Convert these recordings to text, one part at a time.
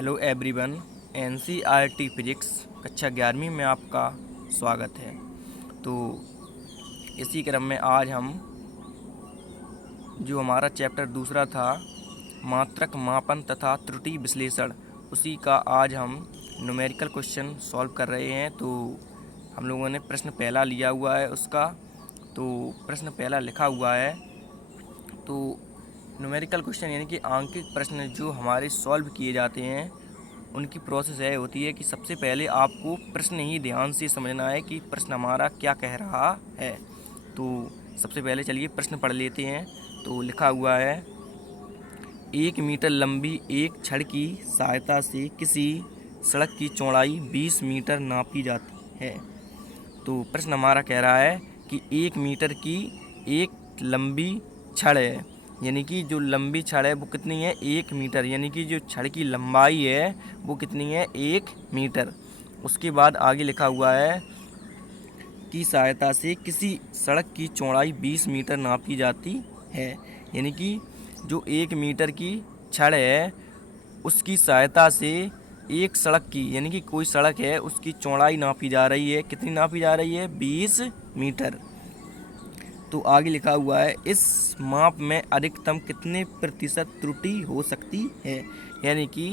Hello everyone. NCERT physics कक्षा 11वीं में आपका स्वागत है। तो इसी क्रम में आज हम जो हमारा चैप्टर दूसरा था मात्रक मापन तथा त्रुटि विश्लेषण, उसी का आज हम न्यूमेरिकल क्वेश्चन सॉल्व कर रहे हैं। तो हम लोगों ने प्रश्न पहला लिया हुआ है उसका, तो प्रश्न पहला लिखा हुआ है। तो न्यूमेरिकल क्वेश्चन यानी कि आंकिक प्रश्न जो हमारे सॉल्व किए जाते हैं उनकी प्रोसेस यह होती है कि सबसे पहले आपको प्रश्न ही ध्यान से समझना है कि प्रश्न हमारा क्या कह रहा है। तो सबसे पहले चलिए प्रश्न पढ़ लेते हैं। तो लिखा हुआ है 1 मीटर लंबी एक छड़ की सहायता से किसी सड़क की चौड़ाई 20 मीटर नापी जाती है। तो प्रश्न हमारा कह रहा है कि 1 मीटर की एक लंबी छड़ है, यानी कि जो लंबी छड़ है वो कितनी है 1 मीटर, यानी कि जो छड़ की लंबाई है वो कितनी है 1 मीटर। उसके बाद आगे लिखा हुआ है की सहायता से किसी सड़क की चौड़ाई 20 मीटर नापी जाती है, यानी कि जो 1 मीटर की छड़ है उसकी सहायता से एक सड़क की, यानी कि कोई सड़क है उसकी चौड़ाई नापी जा रही है। कितनी नापी जा रही है 20 मीटर। तो आगे लिखा हुआ है इस माप में अधिकतम कितने प्रतिशत त्रुटि हो सकती है, यानी कि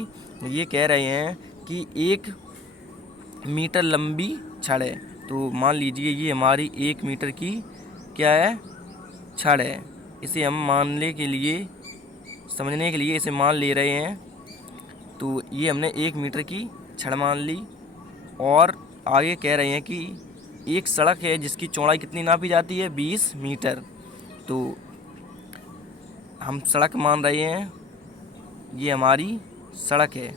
ये कह रहे हैं कि 1 मीटर लंबी छड़ है। तो मान लीजिए ये हमारी 1 मीटर की क्या है छड़ है। इसे हम मानने के लिए समझने के लिए इसे मान ले रहे हैं। तो ये हमने 1 मीटर की छड़ मान ली और आगे कह रहे हैं कि एक सड़क है जिसकी चौड़ाई कितनी नापी जाती है 20 मीटर। तो हम सड़क मान रहे हैं, ये हमारी सड़क है।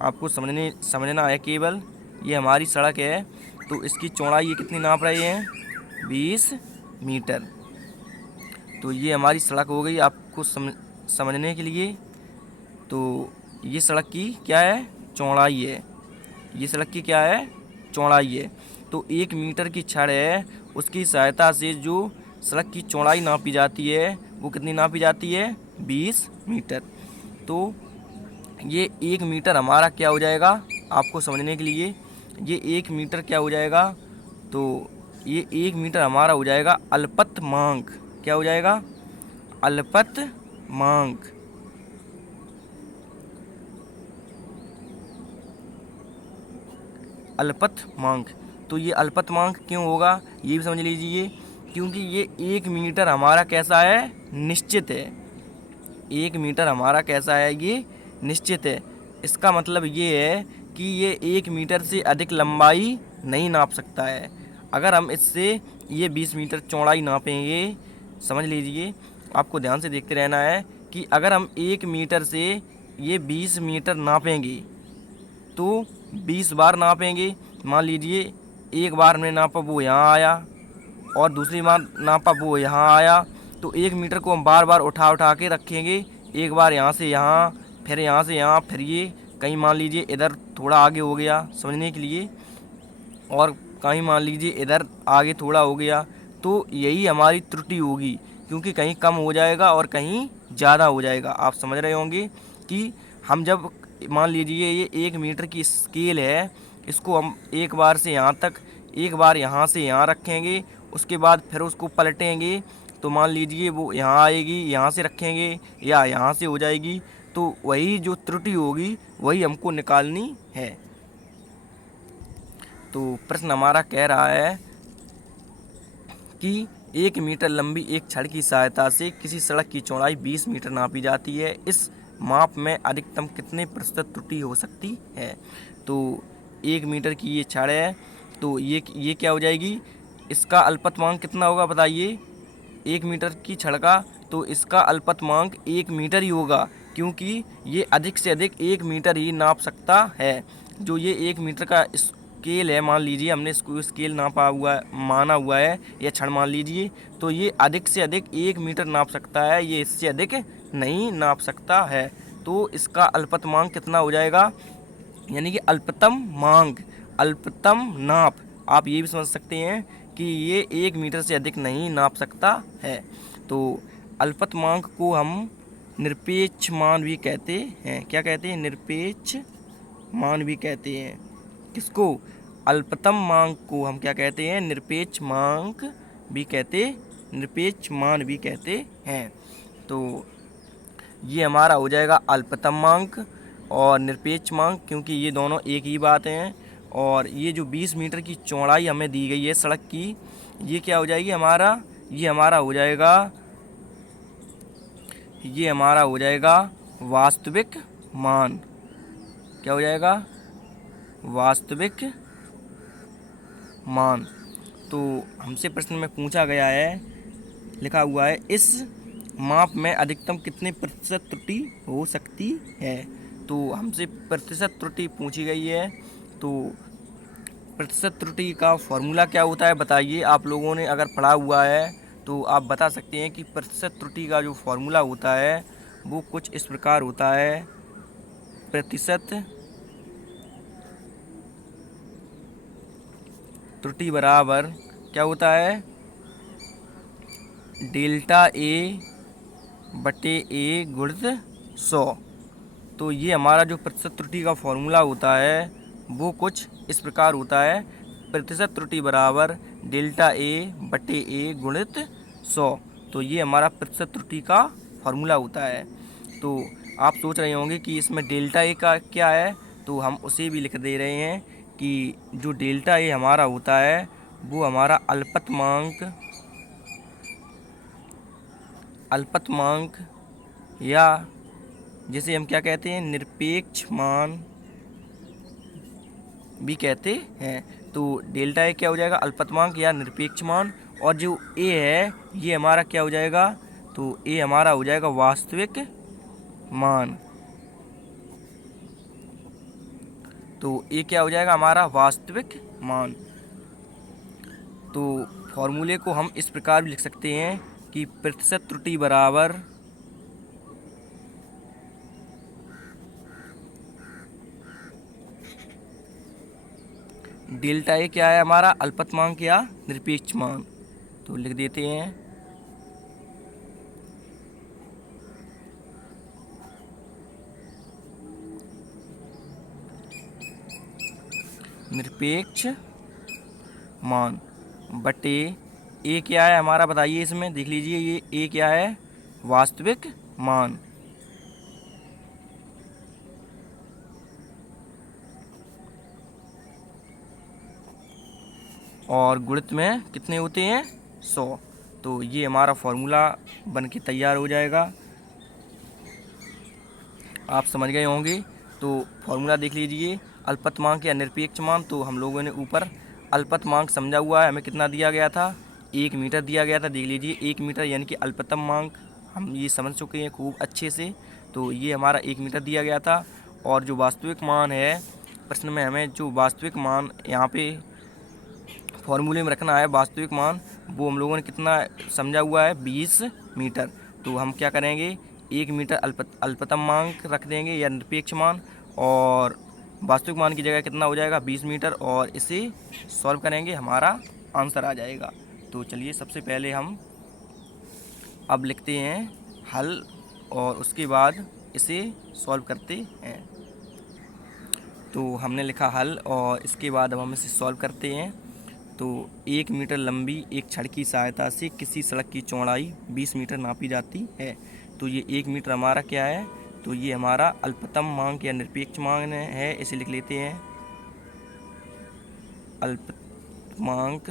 आपको समझना है केवल ये हमारी सड़क है। तो इसकी चौड़ाई ये कितनी नाप रहे हैं 20 मीटर। तो ये हमारी सड़क हो गई आपको समझने के लिए। तो ये सड़क की क्या है चौड़ाई है, ये सड़क की क्या है चौड़ाई है। तो 1 मीटर की छड़ है उसकी सहायता से जो सड़क की चौड़ाई नापी जाती है वो कितनी नापी जाती है 20 मीटर। तो ये 1 मीटर हमारा क्या हो जाएगा आपको समझने के लिए, ये 1 मीटर क्या हो जाएगा, तो ये 1 मीटर हमारा हो जाएगा अल्पतमांक। क्या हो जाएगा अल्पतमांक। अल्पतमांक। तो ये अल्पतमांक क्यों होगा ये भी समझ लीजिए, क्योंकि ये 1 मीटर हमारा कैसा है निश्चित है। 1 मीटर हमारा कैसा है ये निश्चित है। इसका मतलब ये है कि ये 1 मीटर से अधिक लंबाई नहीं नाप सकता है। अगर हम इससे ये 20 मीटर चौड़ाई नापेंगे, समझ लीजिए आपको ध्यान से देखते रहना है कि अगर हम 1 मीटर से ये 20 मीटर नापेंगे तो 20 बार नापेंगे। मान लीजिए एक बार हमने नापा वो यहाँ आया और दूसरी बार नापा वो यहाँ आया। तो 1 मीटर को हम बार बार उठा उठा के रखेंगे, एक बार यहाँ से यहाँ, फिर यहाँ से यहाँ, फिर ये कहीं मान लीजिए इधर थोड़ा आगे हो गया समझने के लिए, और कहीं मान लीजिए इधर आगे थोड़ा हो गया। तो यही हमारी त्रुटि होगी, क्योंकि कहीं कम हो जाएगा और कहीं ज़्यादा हो जाएगा। आप समझ रहे होंगे कि हम जब मान लीजिए ये 1 मीटर की स्केल है, इसको हम एक बार से यहाँ तक, एक बार यहाँ से यहाँ रखेंगे, उसके बाद फिर उसको पलटेंगे। तो मान लीजिए वो यहाँ आएगी, यहाँ से रखेंगे या यहाँ से हो जाएगी। तो वही जो त्रुटि होगी वही हमको निकालनी है। तो प्रश्न हमारा कह रहा है कि 1 मीटर लंबी एक छड़ की सहायता से किसी सड़क की चौड़ाई 20 मीटर नापी जाती है। इस माप में अधिकतम कितने प्रतिशत त्रुटि हो सकती है। तो 1 मीटर की ये छड़ है, तो ये क्या हो जाएगी, इसका अल्पतमांक कितना होगा बताइए 1 मीटर की छड़ का। तो इसका अल्पतमांक 1 मीटर ही होगा, क्योंकि ये अधिक से अधिक 1 मीटर ही नाप सकता है। जो ये 1 मीटर का स्केल है, मान लीजिए हमने इसको स्केल नापा हुआ माना हुआ है, या छड़ मान लीजिए, तो ये अधिक से अधिक 1 मीटर नाप सकता है, ये इससे अधिक नहीं नाप सकता है। तो इसका अल्पतमांक कितना हो जाएगा, यानी कि अल्पतम मांग, अल्पतम नाप। आप ये भी समझ सकते हैं कि ये 1 मीटर से अधिक नहीं नाप सकता है। तो अल्पतमांक को हम निरपेक्ष मान भी कहते हैं। क्या कहते हैं? निरपेक्ष मान भी कहते हैं। किसको? अल्पतम मांग को हम क्या कहते हैं? निरपेक्ष मांग भी कहते, निरपेक्ष मान भी कहते हैं। तो ये हमारा हो जाएगा अल्पतम मांग और निरपेक्ष मांग, क्योंकि ये दोनों एक ही बात हैं। और ये जो 20 मीटर की चौड़ाई हमें दी गई है सड़क की, ये क्या हो जाएगी हमारा? ये हमारा हो जाएगा, ये हमारा हो जाएगा वास्तविक मान। क्या हो जाएगा? वास्तविक मान। तो हमसे प्रश्न में पूछा गया है, लिखा हुआ है, इस माप में अधिकतम कितने प्रतिशत त्रुटि हो सकती है? तो हमसे प्रतिशत त्रुटि पूछी गई है। तो प्रतिशत त्रुटि का फॉर्मूला क्या होता है बताइए। आप लोगों ने अगर पढ़ा हुआ है तो आप बता सकते हैं कि प्रतिशत त्रुटि का जो फॉर्मूला होता है वो कुछ इस प्रकार होता है। प्रतिशत त्रुटि बराबर क्या होता है? डेल्टा ए बटे ए गुणित 100। तो ये हमारा जो प्रतिशत त्रुटि का फॉर्मूला होता है वो कुछ इस प्रकार होता है। प्रतिशत त्रुटि बराबर डेल्टा ए बटे ए गुणित 100। तो ये हमारा प्रतिशत त्रुटि का फॉर्मूला होता है। तो आप सोच रहे होंगे कि इसमें डेल्टा ए का क्या है, तो हम उसे भी लिख दे रहे हैं कि जो डेल्टा ए हमारा होता है वो हमारा अल्पतमांक या जिसे हम क्या कहते हैं? निरपेक्ष मान भी कहते हैं। तो डेल्टा ए क्या हो जाएगा? अल्पतमांक या निरपेक्ष मान। और जो ए है ये हमारा क्या हो जाएगा? तो ए हमारा हो जाएगा वास्तविक मान। तो ए क्या हो जाएगा? हमारा वास्तविक मान। तो फॉर्मूले को हम इस प्रकार भी लिख सकते हैं कि प्रतिशत त्रुटि बराबर डेल्टा ए क्या है हमारा? अल्पतमांक या निरपेक्ष मान। तो लिख देते हैं निरपेक्ष मान बटे ए क्या है हमारा? बताइए, इसमें देख लीजिए, ये ए क्या है? वास्तविक मान। और गुणित में कितने होते हैं? 100। तो ये हमारा फॉर्मूला बन के तैयार हो जाएगा। आप समझ गए होंगे। तो फॉर्मूला देख लीजिए, अल्पतमांक या निरपेक्ष मान। तो हम लोगों ने ऊपर अल्पतमांक समझा हुआ है, हमें कितना दिया गया था? 1 मीटर दिया गया था। देख लीजिए 1 मीटर यानी कि अल्पतमांक, हम ये समझ चुके हैं खूब अच्छे से। तो ये हमारा 1 मीटर दिया गया था। और जो वास्तविक मान है, प्रश्न में हमें जो वास्तविक मान यहाँ पे फॉर्मूले में रखना है, वास्तविक मान, वो हम लोगों ने कितना समझा हुआ है? 20 मीटर। तो हम क्या करेंगे? 1 मीटर अल्पतमांक रख देंगे या निरपेक्ष मान, और वास्तविक मान की जगह कितना हो जाएगा? 20 मीटर। और इसे सॉल्व करेंगे, हमारा आंसर आ जाएगा। तो चलिए सबसे पहले हम अब लिखते हैं हल और उसके बाद इसे सॉल्व करते हैं। तो हमने लिखा हल और इसके बाद अब हम इसे सॉल्व करते हैं। तो 1 मीटर लंबी एक छड़ की सहायता से किसी सड़क की चौड़ाई 20 मीटर नापी जाती है। तो ये 1 मीटर हमारा क्या है? तो ये हमारा अल्पतम मांग या निरपेक्ष मांग है, इसे लिख लेते हैं अल्पतमांक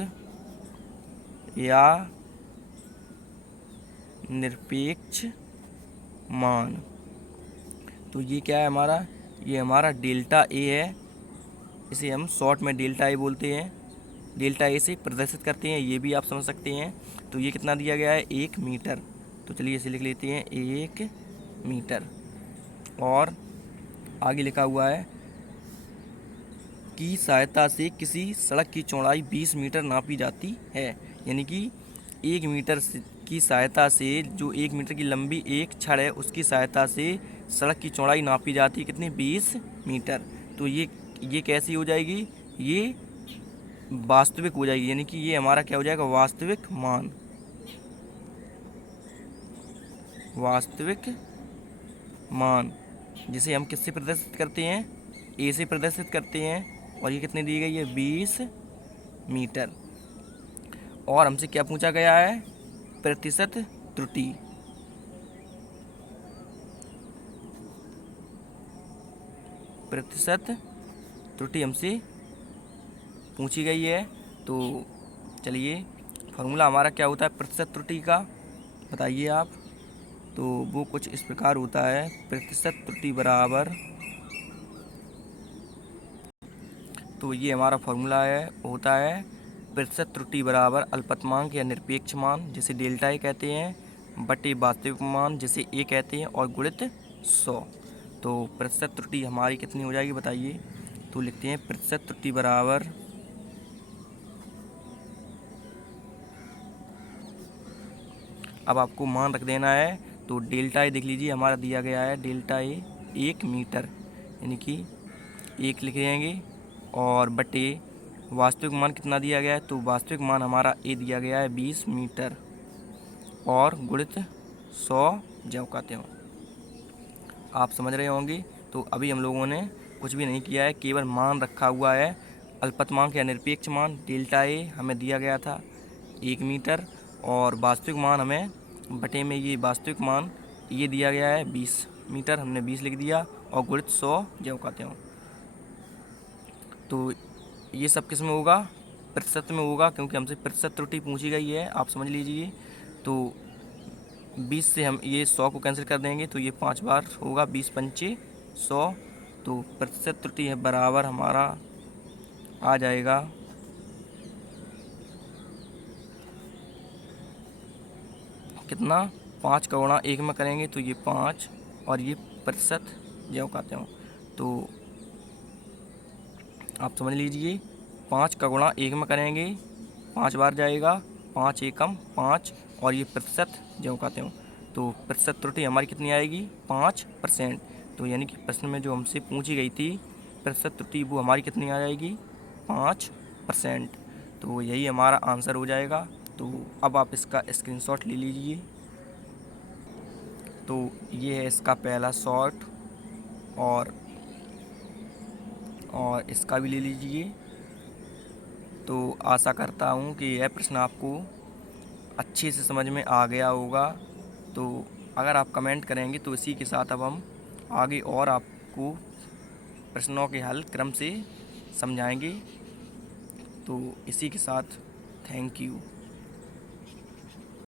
या निरपेक्ष मान। तो ये क्या है हमारा? ये हमारा डेल्टा ए है, इसे हम शॉर्ट में डेल्टा ए बोलते हैं, डेल्टा ए से प्रदर्शित करते हैं, ये भी आप समझ सकते हैं। तो ये कितना दिया गया है? 1 मीटर। तो चलिए इसे लिख लेते हैं 1 मीटर। और आगे लिखा हुआ है की सहायता से किसी सड़क की चौड़ाई 20 मीटर नापी जाती है। यानी कि 1 मीटर की सहायता से, जो 1 मीटर की लंबी एक छड़ है उसकी सहायता से सड़क की चौड़ाई नापी जाती है कितनी? 20 मीटर। तो ये कैसी हो जाएगी? ये वास्तविक हो जाएगी, यानी कि ये हमारा क्या हो जाएगा? वास्तविक मान। वास्तविक मान, जिसे हम किससे प्रदर्शित करते हैं, ए से प्रदर्शित करते हैं, और ये कितनी दी गई है, 20 मीटर। और हमसे क्या पूछा गया है, प्रतिशत त्रुटि। प्रतिशत त्रुटि हमसे पूछी गई है। तो चलिए, फॉर्मूला हमारा क्या होता है प्रतिशत त्रुटि का, बताइए आप। तो वो कुछ इस प्रकार होता है, प्रतिशत त्रुटि बराबर, तो ये हमारा फॉर्मूला है, होता है प्रतिशत त्रुटि बराबर अल्पतमांक या निरपेक्ष मान, जिसे डेल्टा ए कहते हैं, बटे वास्तविक मान, जिसे ए कहते हैं, और गुणित 100। तो प्रतिशत त्रुटि हमारी कितनी हो जाएगी बताइए। तो लिखते हैं प्रतिशत त्रुटि बराबर, अब आपको मान रख देना है। तो डेल्टा ए देख लीजिए, हमारा दिया गया है डेल्टा ए 1 मीटर, यानी कि 1 लिख देंगे, और बटे वास्तविक मान कितना दिया गया है, तो वास्तविक मान हमारा ए दिया गया है 20 मीटर, और गुणित 100 ज्यों का त्यों। आप समझ रहे होंगे। तो अभी हम लोगों ने कुछ भी नहीं किया है, केवल मान रखा हुआ है। अल्पतमांक या निरपेक्ष मान डेल्टा ए हमें दिया गया था 1 मीटर, और वास्तविक मान हमें बटे में ये वास्तविक मान ये दिया गया है 20 मीटर, हमने 20 लिख दिया, और गुणित 100 ज्यों का त्यों। तो ये सब किस में होगा, प्रतिशत में होगा, क्योंकि हमसे प्रतिशत त्रुटि पूछी गई है, आप समझ लीजिए। तो 20 से हम ये 100 को कैंसिल कर देंगे, तो ये 5 बार होगा, 20 पंचे 100। तो प्रतिशत त्रुटि है बराबर हमारा आ जाएगा कितना, 5 का गुणा 1 में करेंगे तो ये 5, और ये प्रतिशत ज्यों का त्यों। तो आप समझ लीजिए, 5 का गुणा 1 में करेंगे 5 बार जाएगा, 5 एकम 5, और ये प्रतिशत ज्यों का त्यों। तो प्रतिशत त्रुटि हमारी कितनी आएगी, 5%। तो यानी कि प्रश्न में जो हमसे पूछी गई थी प्रतिशत त्रुटि, वो हमारी कितनी आ जाएगी, 5%। तो यही हमारा आंसर हो जाएगा। तो अब आप इसका स्क्रीनशॉट ले लीजिए। तो ये है इसका पहला शॉट, और इसका भी ले लीजिए। तो आशा करता हूँ कि यह प्रश्न आपको अच्छे से समझ में आ गया होगा। तो अगर आप कमेंट करेंगे तो इसी के साथ अब हम आगे और आपको प्रश्नों के हल क्रम से समझाएंगे। तो इसी के साथ थैंक यू।